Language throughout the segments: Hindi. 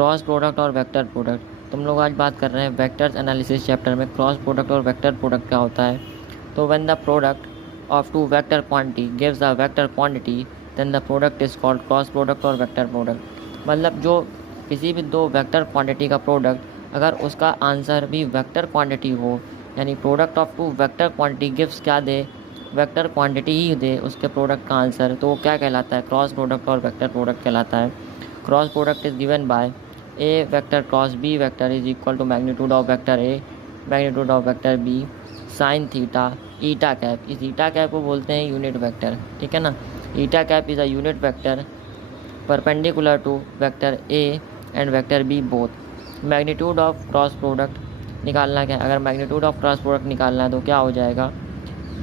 क्रॉस प्रोडक्ट और वेक्टर प्रोडक्ट। तुम लोग आज बात कर रहे हैं वेक्टर्स एनालिसिस चैप्टर में क्रॉस प्रोडक्ट और वेक्टर प्रोडक्ट क्या होता है। तो when the product of two vector quantity gives a vector quantity then the product is called cross product और वेक्टर प्रोडक्ट। मतलब जो किसी भी दो वेक्टर क्वांटिटी का प्रोडक्ट अगर उसका आंसर भी वेक्टर क्वांटिटी हो, यानी product of two vector quantity gives क्या दे, वेक्टर क्वांटिटी ही दे उसके प्रोडक्ट का आंसर, तो वो क्या कहलाता है, क्रॉस प्रोडक्ट और वेक्टर प्रोडक्ट कहलाता है। Cross product is given by A vector cross B vector is equal to magnitude of vector A magnitude of vector B sine theta eta cap. इस ईटा कैप को बोलते हैं यूनिट वेक्टर, ठीक है ना। Eta cap is a unit vector perpendicular to vector A and vector B both. Magnitude of cross product निकालना क्या है, अगर मैग्नीट्यूड ऑफ क्रॉस प्रोडक्ट निकालना है तो क्या हो जाएगा,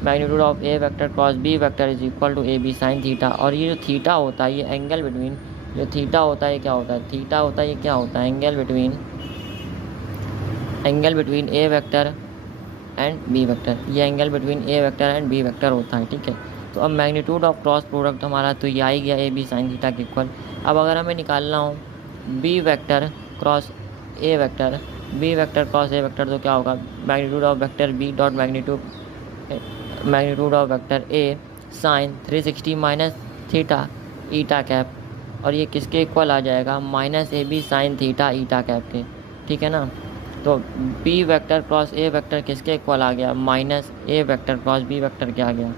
magnitude of A vector cross B vector is equal to A B sine theta. और ये जो थीटा होता है, ये एंगल बिटवीन, जो थीटा होता है ये क्या होता है, थीटा होता है ये क्या होता है, angle between A vector and B vector, ये angle between A vector and B vector होता है, ठीक है। तो अब मैग्नीट्यूड ऑफ क्रॉस प्रोडक्ट हमारा तो ये आ ही गया ए बी साइन थीटा के इक्वल। अब अगर हमें निकालना हो B vector cross A vector, B vector cross A vector, तो क्या होगा, magnitude of vector B dot magnitude of vector A sine 360 minus theta eta cap, और ये किसके इक्वल आ जाएगा, minus A B sine theta eta cap के, ठीक है ना। तो B vector cross A vector किसके इक्वल आ गया, माइनस ए वेक्टर क्रॉस बी वेक्टर क्या आ गया।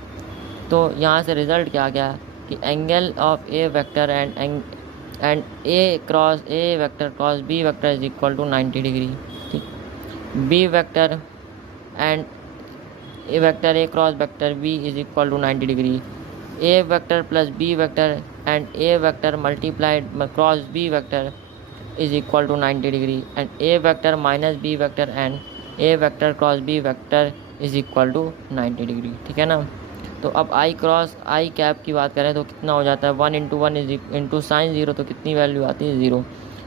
तो यहाँ से रिज़ल्ट क्या आ गया कि angle of A vector and A cross A vector cross B vector is equal to 90 degree, ठीक। B vector and A vector A cross vector B is equal to 90 degree. A vector plus B vector and A vector multiplied cross B vector is equal to 90 degree and A vector minus B vector and A vector cross B vector is equal to 90 degree, ठीक है ना। तो अब आई क्रॉस आई कैप की बात करें तो कितना हो जाता है, 1 इंटू 1 इंटू साइन ज़ीरो, तो कितनी वैल्यू आती है, ज़ीरो।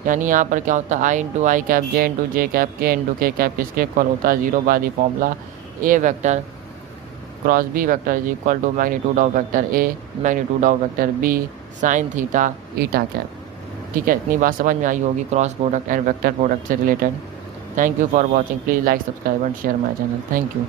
यानी यहाँ पर क्या होता है, I into I cap J into J cap K into K cap किसके इक्वल होता है, zero by the formula A vector cross B vector is equal to magnitude of vector A magnitude of vector B sine theta eta cap, ठीक है। इतनी बात समझ में आई होगी cross product and vector product से related. Thank you for watching, please like subscribe and share my channel, thank you.